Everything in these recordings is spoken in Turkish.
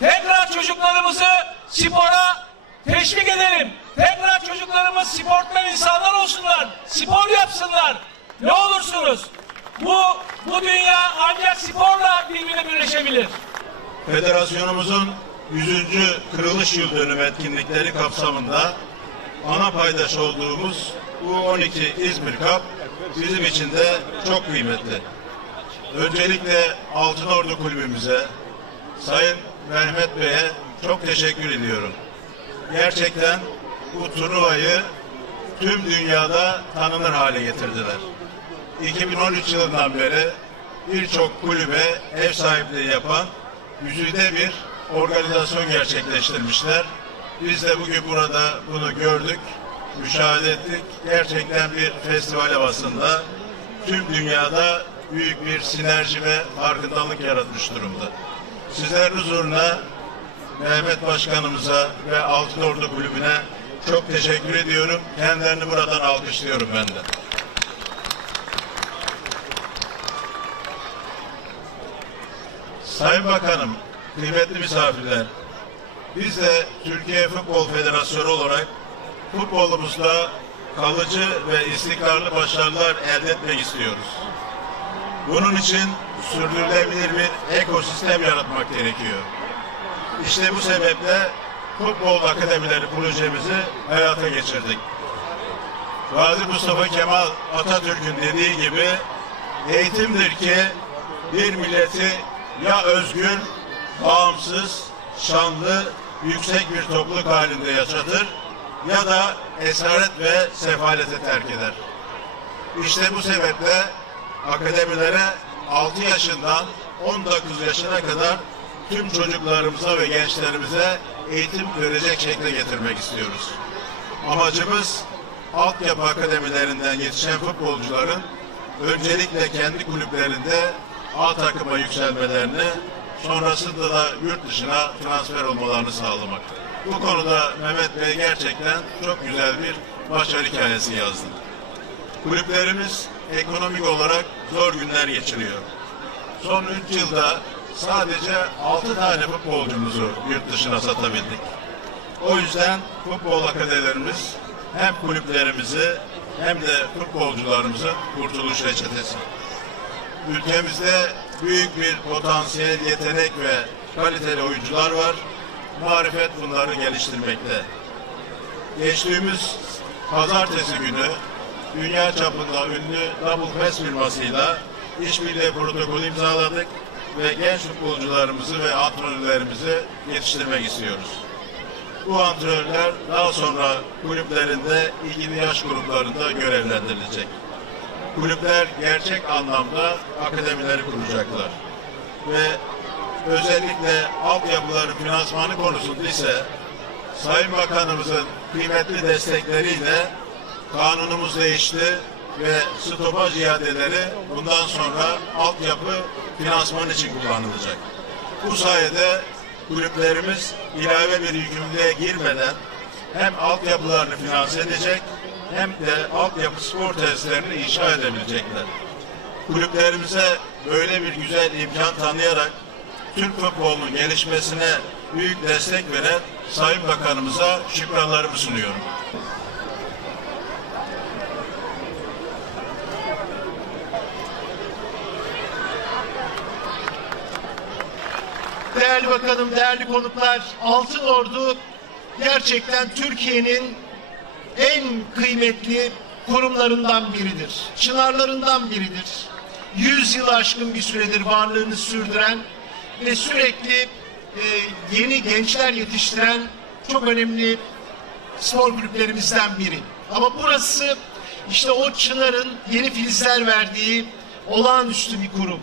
Tekrar çocuklarımızı spora teşvik edelim. Tekrar çocuklarımız sportmen insanlar olsunlar. Spor yapsınlar. Ne olursunuz. Bu, bu dünya ancak sporla birbirine birleşebilir. Federasyonumuzun 100. kırılış yıl dönümü etkinlikleri kapsamında ana paydaş olduğumuz U12 İzmir Cup bizim için de çok kıymetli. Öncelikle Altınordu Kulübümüze, Sayın Mehmet Bey'e çok teşekkür ediyorum. Gerçekten bu turnuvayı tüm dünyada tanınır hale getirdiler. 2013 yılından beri birçok kulübe ev sahipliği yapan yüzüde bir organizasyon gerçekleştirmişler. Biz de bugün burada bunu gördük, müşahede ettik. Gerçekten bir festival havasında tüm dünyada büyük bir sinerji ve farkındalık yaratmış durumda. Sizlerin huzuruna Mehmet Başkanımıza ve Altınordu Kulübü'ne çok teşekkür ediyorum. Kendilerini buradan alkışlıyorum ben de. Sayın Bakanım, kıymetli misafirler, biz de Türkiye Futbol Federasyonu olarak futbolumuzda kalıcı ve istikrarlı başarılar elde etmek istiyoruz. Bunun için sürdürülebilir bir ekosistem yaratmak gerekiyor. İşte bu sebeple Futbol Akademileri projemizi hayata geçirdik. Gazi Mustafa Kemal Atatürk'ün dediği gibi eğitimdir ki bir milleti ya özgür, bağımsız, şanlı, yüksek bir topluluk halinde yaşatır ya da esaret ve sefalete terk eder. İşte bu sebeple akademilere 6 yaşından 19 yaşına kadar tüm çocuklarımıza ve gençlerimize eğitim verecek şekle getirmek istiyoruz. Amacımız altyapı akademilerinden yetişen futbolcuların öncelikle kendi kulüplerinde A takıma yükselmelerini, sonrasında da yurt dışına transfer olmalarını sağlamak. Bu konuda Mehmet Bey gerçekten çok güzel bir başarı hikayesi yazdı. Kulüplerimiz ekonomik olarak zor günler geçiriyor. Son 3 yılda sadece 6 tane futbolcumuzu yurt dışına satabildik. O yüzden futbol akademilerimiz hem kulüplerimizi hem de futbolcularımızın kurtuluş reçetesi. Ülkemizde büyük bir potansiyel, yetenek ve kaliteli oyuncular var. Marifet bunları geliştirmekte. Geçtiğimiz pazartesi günü dünya çapında ünlü Double Pass firmasıyla işbirliği protokolü imzaladık ve genç futbolcularımızı ve antrenörlerimizi yetiştirmek istiyoruz. Bu antrenörler daha sonra kulüplerinde ilgili yaş gruplarında görevlendirilecek. Kulüpler gerçek anlamda akademileri kuracaklar. Ve özellikle altyapıların finansmanı konusunda ise Sayın Bakanımızın kıymetli destekleriyle kanunumuz değişti ve stopaj iadeleri bundan sonra altyapı finansman için kullanılacak. Bu sayede kulüplerimiz ilave bir yükümlülüğe girmeden hem altyapılarını finanse edecek hem de altyapı spor tesislerini inşa edebilecekler. Kulüplerimize böyle bir güzel imkan tanıyarak Türk futbolunun gelişmesine büyük destek veren Sayın Bakanımıza şükranlarımı sunuyorum. Değerli bakanım, değerli konuklar, Altın Ordu gerçekten Türkiye'nin en kıymetli kurumlarından biridir. Çınarlarından biridir. Yüz yıl aşkın bir süredir varlığını sürdüren ve sürekli e, yeni gençler yetiştiren çok önemli spor kulüplerimizden biri. Ama burası işte o çınarın yeni filizler verdiği olağanüstü bir kurum.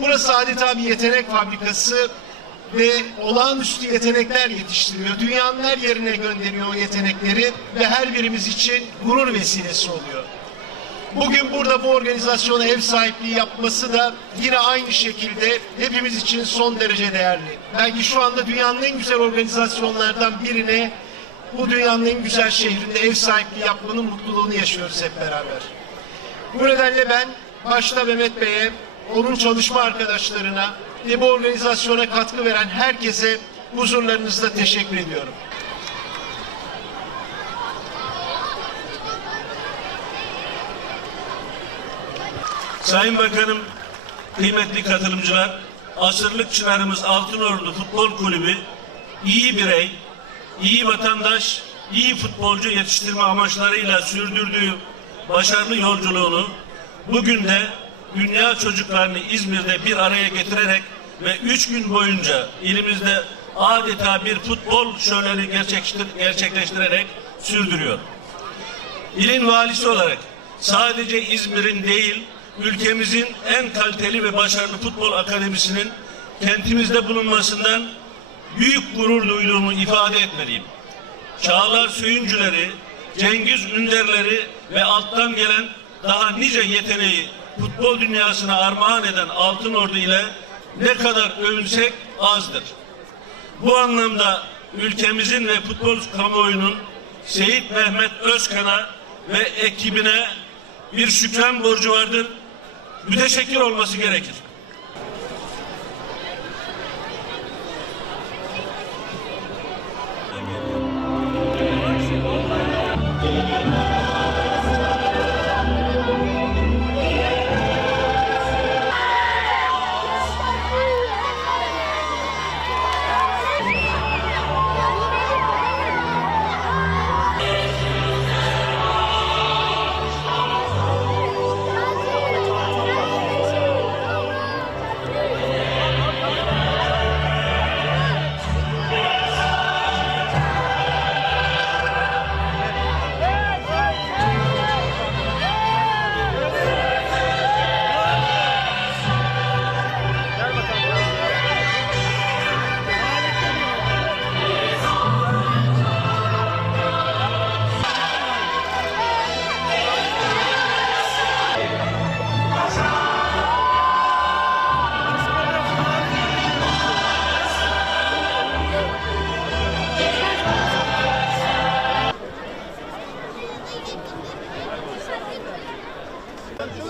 Burası adeta bir yetenek fabrikası ve olağanüstü yetenekler yetiştiriyor. Dünyanın her yerine gönderiyor o yetenekleri ve her birimiz için gurur vesilesi oluyor. Bugün burada bu organizasyona ev sahipliği yapması da yine aynı şekilde hepimiz için son derece değerli. Belki şu anda dünyanın en güzel organizasyonlardan birine bu dünyanın en güzel şehrinde ev sahipliği yapmanın mutluluğunu yaşıyoruz hep beraber. Bu nedenle ben başta Mehmet Bey'e, onun çalışma arkadaşlarına ve bu organizasyona katkı veren herkese huzurlarınızda teşekkür ediyorum. Sayın Bakanım, kıymetli katılımcılar, asırlık çınarımız Altınordu Futbol Kulübü iyi birey, iyi vatandaş, iyi futbolcu yetiştirme amaçlarıyla sürdürdüğü başarılı yolculuğunu bugün de dünya çocuklarını İzmir'de bir araya getirerek ve üç gün boyunca ilimizde adeta bir futbol şöleni gerçekleştir- gerçekleştirerek sürdürüyor. İlin valisi olarak sadece İzmir'in değil, ülkemizin en kaliteli ve başarılı futbol akademisinin kentimizde bulunmasından büyük gurur duyduğumu ifade etmeliyim. Çağlar Söyüncüleri, Cengiz Ünderleri ve alttan gelen daha nice yeteneği futbol dünyasına armağan eden Altın Ordu ile ne kadar övünsek azdır. Bu anlamda ülkemizin ve futbol kamuoyunun Seyit Mehmet Özkan'a ve ekibine bir şükran borcu vardır. Müteşekkir olması gerekir.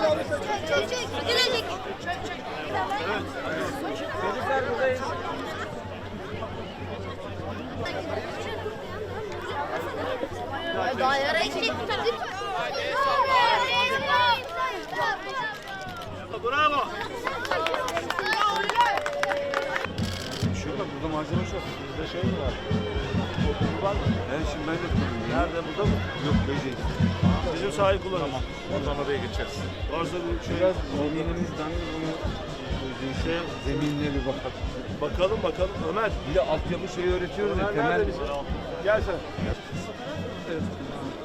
Girecek. Daire içi. Bravo. Şurada burada malzeme çok. Bizde şey mi var? Var mı? Evet şimdi ben de kullanıyorum. Nerede burada mı? Yok Beyceğiz. Bizim sahayı kullanalım. Ondan oraya geçeriz. Varsa bir şey Biraz zeminimizden bunu şey, zeminine bir bakalım. bakalım bakalım. Ömer. Bir de altyapı şeyi öğretiyoruz ya Ömer temel. nerede bizim? Gel sen.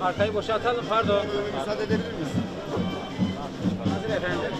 Arkayı boşaltalım pardon. Müsaade edebilir miyiz? Hazır efendim.